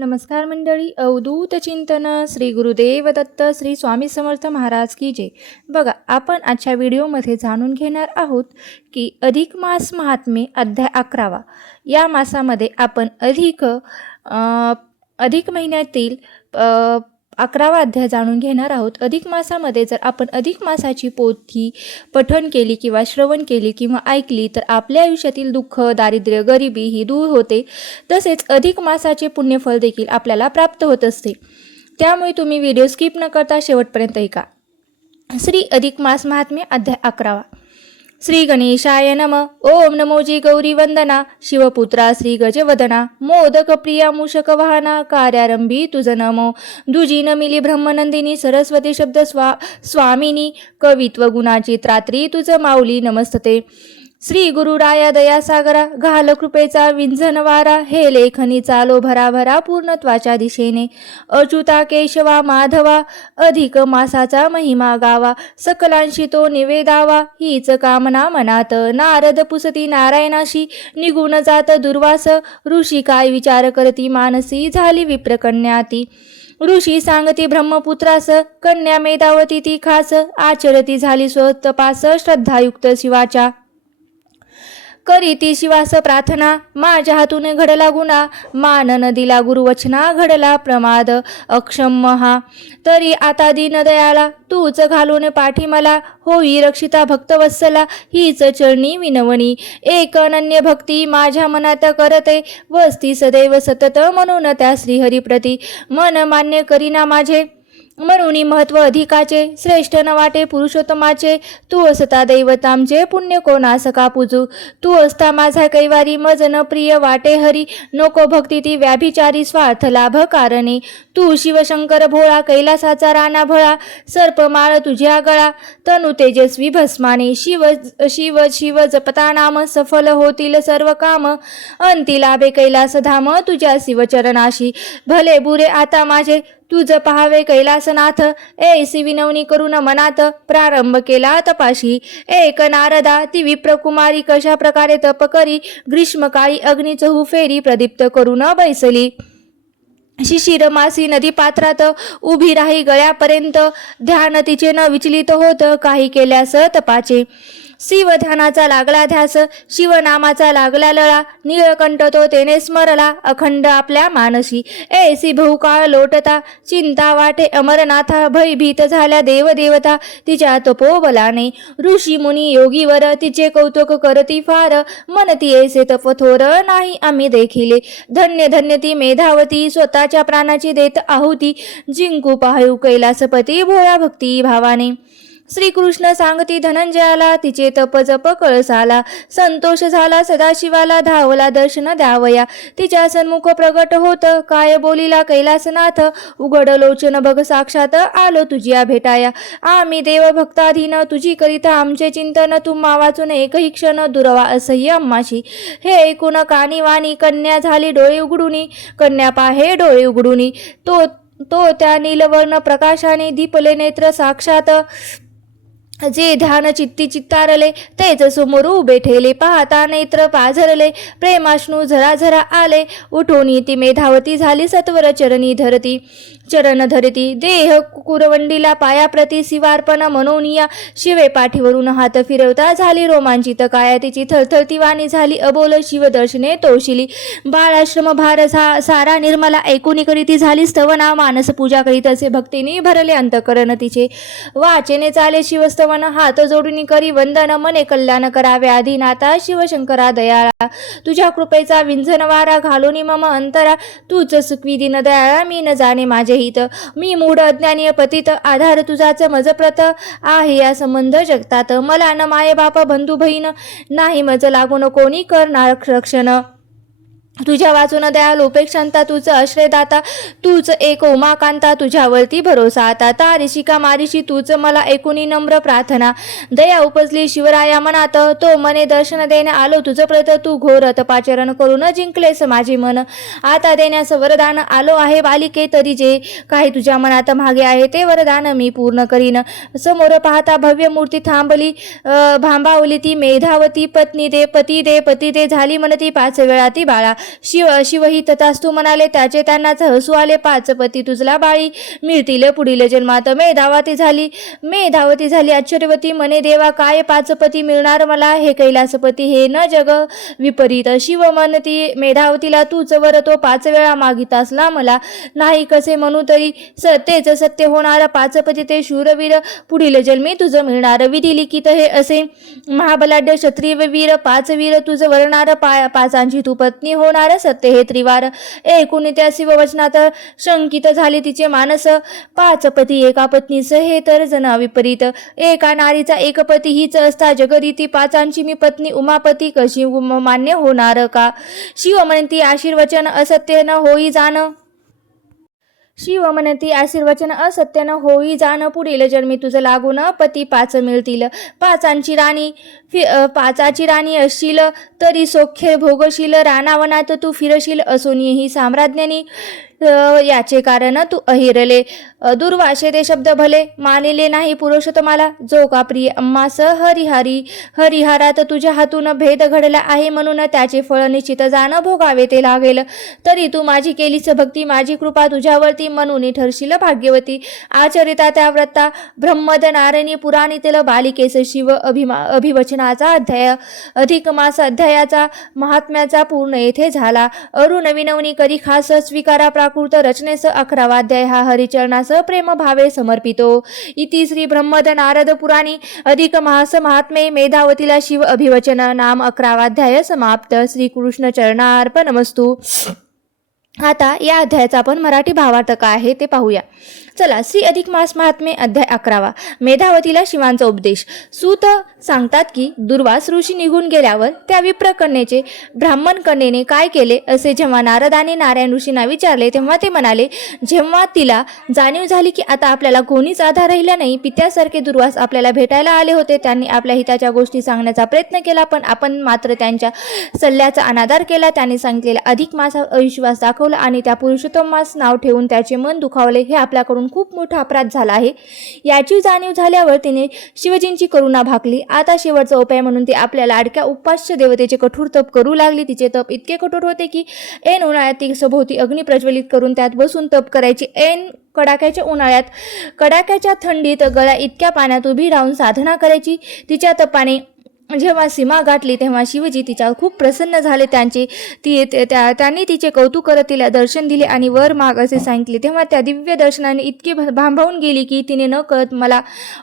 नमस्कार मंडळी. अवधूत चिंतन श्री गुरुदेव दत्त श्री स्वामी समर्थ महाराज की जय. बघा, आपण आजच्या व्हिडिओमध्ये जाणून घेणार आहोत की अधिक मास महात्म्य अध्याय 11. या मासामध्ये आपण अधिक महिन्यातील 11वा अध्याय जाणून घेणार आहोत. अधिक मासामध्ये जर आपण अधिक मासाची पोथी पठण केली किंवा श्रवण केली किंवा ऐकली तर आपल्या आयुष्यातील दुःख, दारिद्र्य, गरिबी ही दूर होते. तसेच अधिक मासाचे पुण्यफल देखील आपल्याला प्राप्त होत असते. त्यामुळे तुम्ही व्हिडिओ स्किप न करता शेवटपर्यंत ऐका. श्री अधिक मास महात्म्य अध्याय 11. श्री गणेशाय नम. ओम नमो जी गौरी वंदना. शिवपुत्रा श्री गजवदना. मोदक प्रिया मूषक वाहना. कार्यारंभी तुझ नमो. दुजी नमिली ब्रह्मनंदिनी. सरस्वती शब्द स्वामिनी. कवित्व गुणाची त्रात्री तुझ माऊली नमस्तते. श्री गुरुराया दयासागरा. घाल कृपेचा विंझन वारा. हे लेखनी चालो भराभरा पूर्णत्वाच्या दिशेने. अच्युता केशवा माधवा. अधिक मासाचा महिमा गावा. सकलांशी तो निवेदावा. हीच कामना मनात. नारद पुसती नारायणाशी. निघून जात दुर्वास. ऋषी काय विचार करती मानसी. झाली विप्रकन्या ती. ऋषी सांगती ब्रह्मपुत्रास. कन्या मेधावती ती खास. आचरती झाली स्वतपास. श्रद्धायुक्त शिवाच्या. करी ती शिवास प्रार्थना. माझ्या हातून घडला गुन्हा. मान न दिला गुरुवचना. घडला प्रमाद अक्षम महा. तरी आता दीन दयाला. तूच घालून पाठी मला. होई रक्षिता भक्तवत्सला. हीच चरणी विनवणी. एक अनन्य भक्ती माझ्या मनात करते. वस्ती सदैव सतत म्हणून त्या श्रीहरिप्रती. मन मान्य करीना माझे. म्हणून महत्व अधिकाचे. श्रेष्ठ न वाटे पुरुषोत्तमाचे. तू असता दैवतांचे. पुण्य कोणास का पूजू. तू असता माझा कैवारी. मज न प्रिय वाटे हरी. नको भक्ती ती व्याभिचारी. स्वार्थ लाभ कारणे. तू शिवशंकर भोळा. कैलासाचा राणा भळा. सर्पमाळ तुझ्या गळा. तनु तेजस्वी भस्माने. शिव शिव शिव जपता नाम. सफल होतील सर्व काम. अंती लाभे कैलास धाम. तुझ्या शिवचरणाशी. भले बुरे आता माझे. तुझ पहावे कैलासनाथ. ऐसी विनवणी करून मनात. प्रारंभ केला तपाशी. एक नारदा ती विप्रकुमारी. कशा प्रकारे तप करी. ग्रीष्मकाळी अग्नी चहू फेरी. प्रदीप्त करून बैसली. शिशिर मासी नदी पात्रात. उभी राही गळ्यापर्यंत. ध्यान तिचे न विचलित होत. काही केल्यास तपाचे. शिव ध्यानाचा लागला ध्यास. शिवनामाचा लागला लळा. नीळकंठ तो तेने स्मरला. अखंड आपल्या मानसी. ऐसी बहुकाळ लोटता. चिंता वाटे अमरनाथा. भयभीत झाल्या देवदेवता. तिच्या तपोबलाने. ऋषी मुनी योगीवर. तिचे कौतुक करती फार. मनती ऐसे तपथोर. नाही आम्ही देखिले. धन्य धन्य ती मेधावती. स्वतःच्या प्राणाची देत आहुती. जिंकू पाहू कैलासपती. भोळा भक्ती भावाने. श्रीकृष्ण सांगती धनंजयाला. तिचे तप जप कळसाला. संतोष झाला सदाशिवाला. धावला दर्शन द्यावया. तिच्या सन्मुख प्रगट होत. काय बोलिला कैलासनाथ. उघड लोचन बघ साक्षात. आलो तुझ्या भेटाया. आम्ही देव भक्ताधीन. तुझी करिता आमचे चिंतन. तुम्हा वाचून एकही क्षण दुर्वा असह्य आम्हाशी. हे ऐकून कानी वाणी. कन्या झाली डोळे उघडुनी. कन्या पाहे डोळे उघडुनी. तो त्या नीलवर्ण प्रकाशाने. दीपले नेत्र साक्षात. जे ध्यान चित्ती चित्तारले. तेच समोर उभे ठेले. पाहता नेत्र पाझरले. प्रेमाश्नू झरा झरा आले. उठोनी ती मेधावती झाली. सत्वर चरणी धरती. चरण धरती. देह कुरवंडीला पायाप्रती. शिवार्पण मनोनिया. शिवे पाठीवरून हात फिरवता. झाली रोमांचित काया तिची. थरथरती वाणी झाली अबोल. शिवदर्शने तोशिली. बाळाश्रम भार सारा निर्मला. ऐकुनी करीती झाली स्तवना. मानस पूजा करीत असे भक्तीने भरले अंतकरण तिचे. वाचेने चाले शिवस्तवन. हात जोडून करी वंदन. मने कल्याण करावे आदिनाथा. शिवशंकरा दयाळा. तुझ्या कृपेचा विंझन वारा. घालूनी मम अंतरा. तूच सुखवी दिन दयाळा. मी न जाणे माझे हित. मी मूढ अज्ञानी पतित. आधार तुझाच मजप्रत. आहे या संबंध जगतात. मला न माये बाप बंधू बहीण. नाही मज लागून कोणी करणार रक्षण. तुझ्या वाचून दयाल उपेक्षांता. तूच आश्रयदाता. तूच एक उमाकांता. तुझ्यावरती भरोसा आता. तारिशिका मारिशी. तूच मला ऐकुनी नम्र प्रार्थना. दया उपजली शिवराया मनात. तो मने दर्शन देणे आलो तुझ प्रत. तू घोर तपाचरण करून जिंकलेस माझे मन. आता देण्यास वरदान आलो आहे बालिके. तरी जे काही तुझ्या मनात मागे आहे ते वरदान मी पूर्ण करीन. समोर पाहता भव्य मूर्ती थांबली. भांबावली ती मेधावती. पत्नी दे पती दे पती दे. झाली म्हणती 5 वेळा ती बाळा. शिवही तथास्तु म्हणाले. त्याचे त्यांनाच हसू आले. 5 पती तुझला बाळी मिळतील पुढील जन्मात. मेधावती झाली आश्चर्यवती. म्हणे देवा, काय 5 पती मिळणार मला? हे कैलासपती, हे न जग विपरीत. शिव म्हणती मेधावतीला, तूच वर तो 5 वेळा मागितास ला मला. नाही कसे म्हणू तरी तेच सत्य होणार. 5 पती ते शूरवीर पुढील जन्मी तुझं मिळणार. विधी लिखित हे असे महाबलाढ्य क्षत्रिय वीर. 5 वीर तुझं वरणार. 5 तू पत्नी होणार. सत्य हे त्रिवार. एकूण त्या शिववचनात शंकित झाले तिचे मानस. 5 पती एका पत्नीस हे तर जण विपरीत. एका नारीचा एक पती हीच असता जगरीती. 5 मी पत्नी उमापती कशी मान्य होणार का? शिव म्हणती आशीर्वचन असत्य न होई जाण. शिव म्हणती आशीर्वचन असत्य न होई जाण. पुढील जन्मी तुझं लागून पती 5 मिळतील. 5ची राणी असशील तरी सौख्य भोगशील. रानावनात तू फिरशील असूनही ही साम्राज्ञानी. याचे कारण तू अहिरले. दुर्वाशे ते शब्द भले मानिले नाही पुरुषोत्तमाला. जो का प्रिय अम्मास हरिहरात तुझ्या हातून भेद घडला आहे, म्हणून त्याचे फळ निश्चित जाणं भोगावे ते लागेल. तरी तू माझी केलीस भक्ती, माझी कृपा तुझ्यावरती, म्हणून ठरशील भाग्यवती. आचरिता त्या व्रता ब्रह्मद नारणी पुराणीतील बालिकेस शिव अभिवचनाचा अध्याय. अधिक मास अध्यायाचा महात्म्याचा पूर्ण येथे झाला. अरुण विनवणी करी खास स्वीकारा प्राकृत रचनेस 11वा अध्याय हा हरिचरणास प्रेम भावे समर्पितो. इति श्री ब्रह्मद नारद पुराणी अधिक मास महात्मे मेधावतीला शिव अभिवचन नाम 11वा अध्याय समाप्त. श्री कृष्ण चरणार्पणमस्तु. आता या अध्यायाचा आपण मराठी भावार्थ काय आहे ते पाहूया. चला, श्री अधिक मास महात्मे अध्याय 11वा. मेधावतीला शिवांचा उपदेश. सूत सांगतात की दुर्वास ऋषी निघून गेल्यावर त्या विप्र कन्येचे ब्राह्मण कन्येने काय केले असे जेव्हा नारदाने नारायण ऋषींना विचारले, तेव्हा ते म्हणाले, जेव्हा तिला जाणीव झाली की आता आपल्याला कोणीच आधार राहिला नाही, पित्यासारखे दुर्वास आपल्याला भेटायला आले होते. त्यांनी आपल्या हिताच्या गोष्टी सांगण्याचा प्रयत्न केला, पण आपण मात्र त्यांच्या सल्ल्याचा अनादर केला. त्यांनी सांगितलेल्या अधिक मासावर अविश्वास दाखवला आणि त्या पुरुषोत्तम मास नाव ठेवून त्याचे मन दुखावले. हे आपल्याकडून खूप मोठा अपराध झाला आहे. याची जाणीव झाल्यावर तिने शिवजींची करुणा भागली. आता शेवटचा उपाय म्हणून ती आपल्या लाडक्या उपास्य देवतेचे कठोर तप करू लागली. तिचे तप इतके कठोर होते की ऐन उन्हाळ्यात ती सभोवती अग्नी प्रज्वलित करून त्यात बसून तप करायची. ऐन कडाक्याच्या उन्हाळ्यात कडाक्याच्या थंडीत गळ्या इतक्या पाण्यात उभी राहून साधना करायची. तिच्या तपाने जेव्हा सीमा गाठली तेव्हा शिवजी तिच्यावर खूप प्रसन्न झाले. त्यांनी तिचे कौतुक करत तिला दर्शन दिले आणि वर माग असे सांगितले. तेव्हा त्या दिव्य दर्शनाने इतकी भांबावून गेली की तिने न कळत मला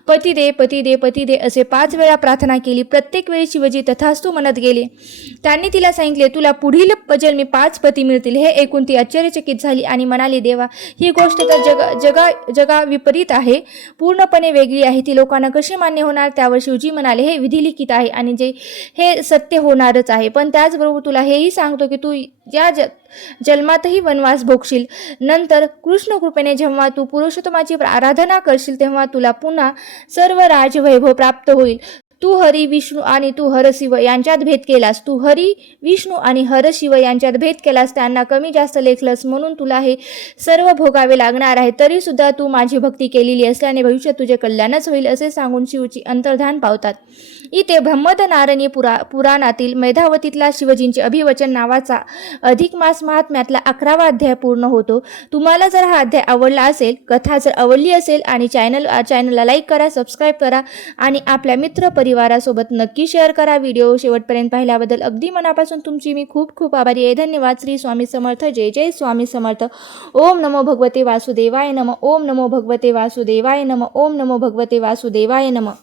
पती दे, पती दे, पती दे असे 5 वेळा प्रार्थना केली. प्रत्येक वेळी शिवजी तथास्तु म्हणत गेले. त्यांनी तिला सांगितले, तुला पुढील जन्मी 5 पती मिळतील. हे ऐकून ती आश्चर्यचकित झाली आणि म्हणाली, देवा, ही गोष्ट तर जगा विपरीत आहे, पूर्णपणे वेगळी आहे. ती लोकांना कशी मान्य होणार? त्यावर शिवजी म्हणाले, हे विधिलिखित आहे आणि हे सत्य होणारच आहे. पण त्याचबरोबर तुला हेही सांगतो की तू या जन्मातही वनवास भोगशील. नंतर कृष्ण कृपेने जेव्हा तू पुरुषोत्तमाची आराधना करशील तेव्हा तुला पुन्हा सर्व राजवैभव प्राप्त होईल. तू हरी विष्णू आणि तू हरशिव यांच्यात भेद केलास. तू हरी विष्णू आणि हरशिव यांच्यात भेद केलास. त्यांना कमी जास्त लेखलस म्हणून तुला हे सर्व भोगावे लागणार आहे. तरी सुद्धा तू माझी भक्ती केलेली असल्याने भविष्यात तुझे कल्याणच होईल असे सांगून शिवची अंतर्धान पावतात. इथे ब्रह्मद नारणी पुराणातील मेधावतीतला शिवजींचे अभिवचन नावाचा अधिक मास महात्म्यातला 11वा अध्याय पूर्ण होतो. तुम्हाला जर हा अध्याय आवडला असेल, कथा जर आवडली असेल आणि चॅनलला लाईक करा, सबस्क्राईब करा आणि आपल्या मित्र परिवारासोबत नक्की शेअर करा. व्हिडिओ शेवटपर्यंत पाहिल्याबद्दल अगदी मनापासून तुमची मी खूप खूप आभारी आहे. धन्यवाद. श्री स्वामी समर्थ. जय जय स्वामी समर्थ. ओम नमो भगवते वासुदेवाय नमः. ओम नमो भगवते वासुदेवाय नमः. ओम नमो भगवते वासुदेवाय नमः.